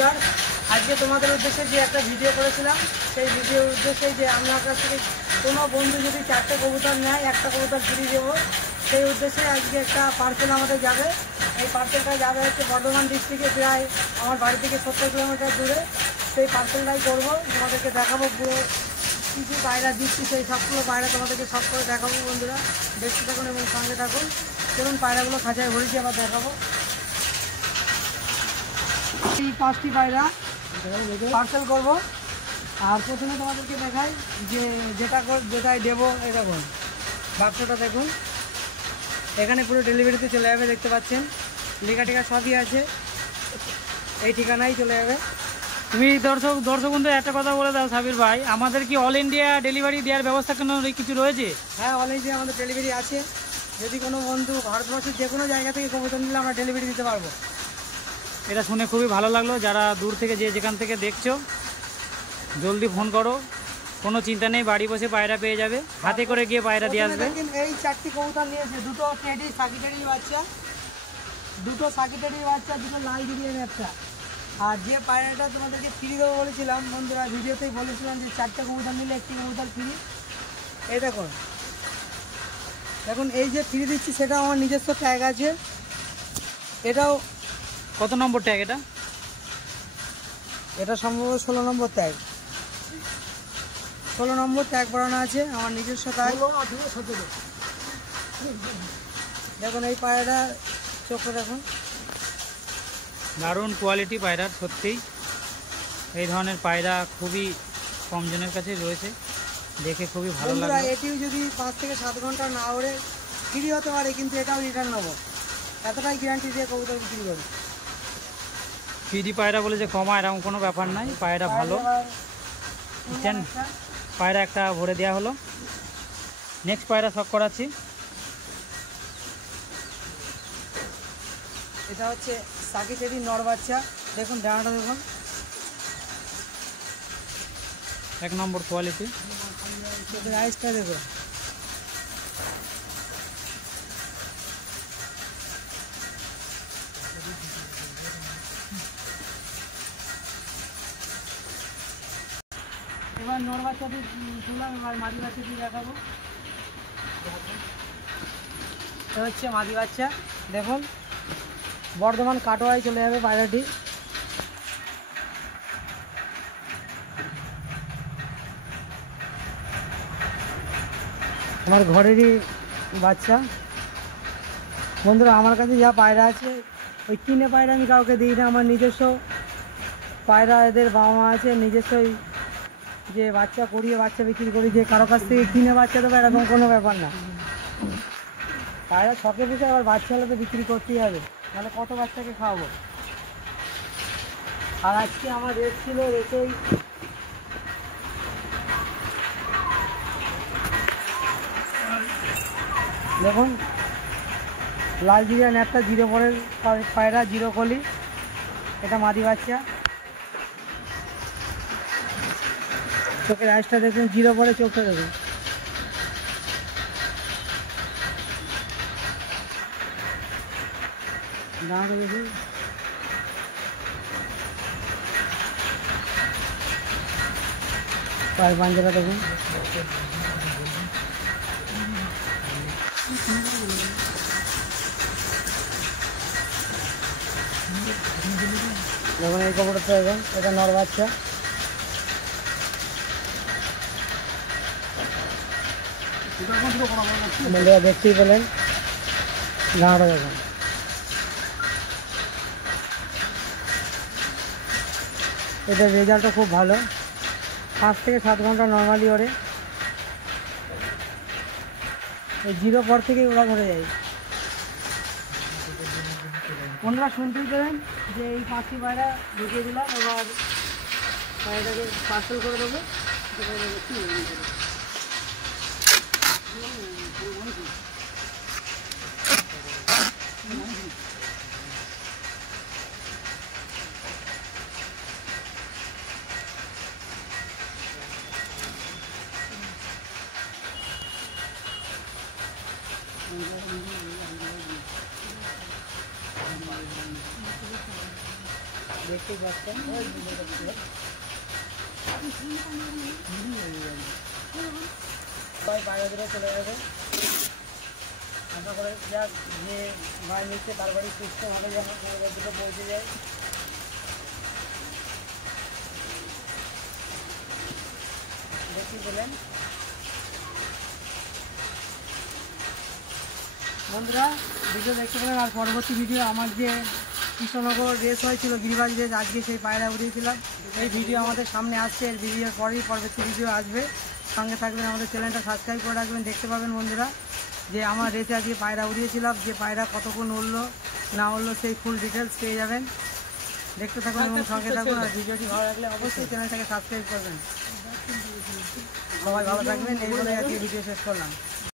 Viewer, আজকে তোমাদের উদ্দেশ্যে যে একটা ভিডিও করেছিলাম সেই ভিডিওর উদ্দেশ্যে যে আমার কাছ থেকে কোনো বন্ধু যদি 4টে কবুতর নেয় একটা কবুতর ফ্রি দেবো, সেই উদ্দেশ্যে আজকে একটা পার্সেল আমাদের যাবে। এই পার্সেলটা যাবে হচ্ছে বর্ধমান ডিস্ট্রিক্টে, প্রায় আমার বাড়ি থেকে 70 কিলোমিটার দূরে। সেই পার্সেলটাই করবো, তোমাদেরকে দেখাবো পুরো কী কী পায়রা দিচ্ছি, সেই সবগুলো পায়রা তোমাদেরকে সব করে দেখাবো। বন্ধুরা দেখতে থাকুন এবং সঙ্গে থাকুন। চলুন পায়রাগুলো খাঁচায় ভরেছি আবার দেখাবো। এই 5টি পায়রা পার্সেল করব। আর প্রথমে তোমাদেরকে দেখাই যে যেটাই দেবো, এই দেখুন বাক্সটা দেখুন, এখানে পুরো ডেলিভারিতে চলে যাবে। দেখতে পাচ্ছেন লেখা টিকা সবই আছে, এই ঠিকানায় চলে যাবে। তুমি দর্শক বন্ধু একটা কথা বলে দাও সাবির ভাই, আমাদের কি অল ইন্ডিয়া ডেলিভারি দেওয়ার ব্যবস্থা কোনো কিছু রয়েছে? হ্যাঁ, অল ইন্ডিয়া আমাদের ডেলিভারি আছে। যদি কোনো বন্ধু ভারতবর্ষের যে কোনো জায়গা থেকে কবুতর নিলে আমরা ডেলিভারি দিতে পারবো। এটা শুনে খুবই ভালো লাগলো। যারা দূর থেকে যেখান থেকে দেখছো জলদি ফোন করো, কোনো চিন্তা নেই, বাড়ি বসে পায়রা পেয়ে যাবে, হাতে করে গিয়ে পায়রা দিয়ে আসবে। এই 4টি কবুতর নিয়েছে, দুটো টেডি সাকিটেডি বাচ্চা, দুটো লাল দিদির একটা। আর যে পায়রাটা তোমাদেরকে ফ্রি দেবো বলেছিলাম বন্ধুরা, ভিডিওতেই বলেছিলাম যে 4টে কবুতর নিলে একটি কবুতর ফ্রি। এই দেখুন এই যে ফ্রি দিচ্ছি সেটা আমার নিজস্ব ট্যাগ আছে। এটাও কত নম্বর ট্যাগ? এটা সম্ভবত 16 নম্বর ট্যাগ, 16 নম্বর ট্যাগ বানানো আছে আমার নিজস্ব ট্যাগ। দেখুন এই পায়রাটা চোখটা দেখুন, দারুণ কোয়ালিটি পায়রার। সত্যিই এই ধরনের পায়রা খুবই কম জনের কাছে রয়েছে, দেখে খুবই ভালো লাগে। এটিও যদি 5 থেকে 7 ঘন্টা না ওড়ে ফ্রি হতে পারে, কিন্তু এটাও রিটার্ন নেবো, এতটাই গ্যারান্টি দিয়ে কবুতর বিক্রি করি। ফ্রি পায়রা বলে যে কমা এরকম কোনো ব্যাপার নাই, পায়রা ভালো। পায়রা একটা ভরে দেওয়া হলো, নেক্সট পায়রা শখ করাচ্ছি। এটা হচ্ছে সাকিটেডি নর বাচ্চা, দেখুন ডানাটা দেখুন, 1 নম্বর কোয়ালিটি। আইসটা দেখুন, এবার নর বাচ্চাটি তুলাম, এবার মাদি বাচ্চাটি দেখাবো। এটা হচ্ছে মাদি বাচ্চা, দেখুন বর্ধমান কাটোয়ায় চলে যাবে পায়রাটি। আমার ঘরেরই বাচ্চা। বন্ধুরা আমার কাছে যা পায়রা আছে ওই কিনে পায়রা আমি কাউকে দিই না, আমার নিজস্ব পায়রা, এদের বাবা মা আছে, নিজস্বই যে বাচ্চা করিয়ে বাচ্চা বিক্রি করি, যে কারো কাছ থেকে কিনে বাচ্চা দেবো এরকম কোনো ব্যাপার না। পায়রা ছকে বসে আবার বাচ্চা হলে তো বিক্রি করতেই হবে, তাহলে কত বাচ্চাকে খাওয়াবো। আর আজকে আমার রেট ছিল রেটেই দেখুন লাল জিরান একটা 0 পরের পায়রা, 0 কলি, এটা মাদি বাচ্চা। চোখের আইসটা দেখুন, 0 পরে চোখটা দেখুন। দাঁড়াতে দেখুন, পায়ের পাঞ্জাটা দেখুন, দেখুন এই কাপড়টা দেখুন, এটা নর বাচ্চা। দেখতেই পেলেন, দাঁড়াটা দেখুন। এটার রেজাল্টও খুব ভালো, 5 থেকে 7 ঘন্টা নর্মালি ওড়ে। এই 0 পর থেকেই ওরা ধরে যায়। ওনারা শুনতেই পেলেন যে এই 5টি পায়রা ঢুকিয়ে দিলাম, এবার পায়রাটাকে পার্সেল করে দেবো। দেখতেই পাচ্ছেন সবাই বাইরে ধরে চলে যাবে। আশা করে যাক যে মাছ নিচ্ছে তার বাড়ি সুস্থভাবে যেন দুটো পৌঁছে যায়। দেখি বলেন বন্ধুরা, ভিডিও দেখতে পেলেন। আর পরবর্তী ভিডিও আমার যে কৃষ্ণনগর রেস হয়েছিল, গিরিবাজ রেস, আজকে সেই পায়রা উড়িয়েছিলাম, এই ভিডিও আমাদের সামনে আসছে। এর ভিডিওর পরেই পরবর্তী ভিডিও আসবে। সঙ্গে থাকবেন, আমাদের চ্যানেলটা সাবস্ক্রাইব করে রাখবেন। দেখতে পাবেন বন্ধুরা যে আমার রেসে আজকে পায়রা উড়িয়েছিলাম, যে পায়রা কতক্ষণ উড়লো না উড়লো সেই ফুল ডিটেলস পেয়ে যাবেন। দেখতে থাকুন এবং সঙ্গে থাকুন। আর ভিডিওটি ভালো লাগলে অবশ্যই চ্যানেলটাকে সাবস্ক্রাইব করবেন। সবাই ভালো থাকবেন। এই বলে আজকে ভিডিও শেষ করলাম।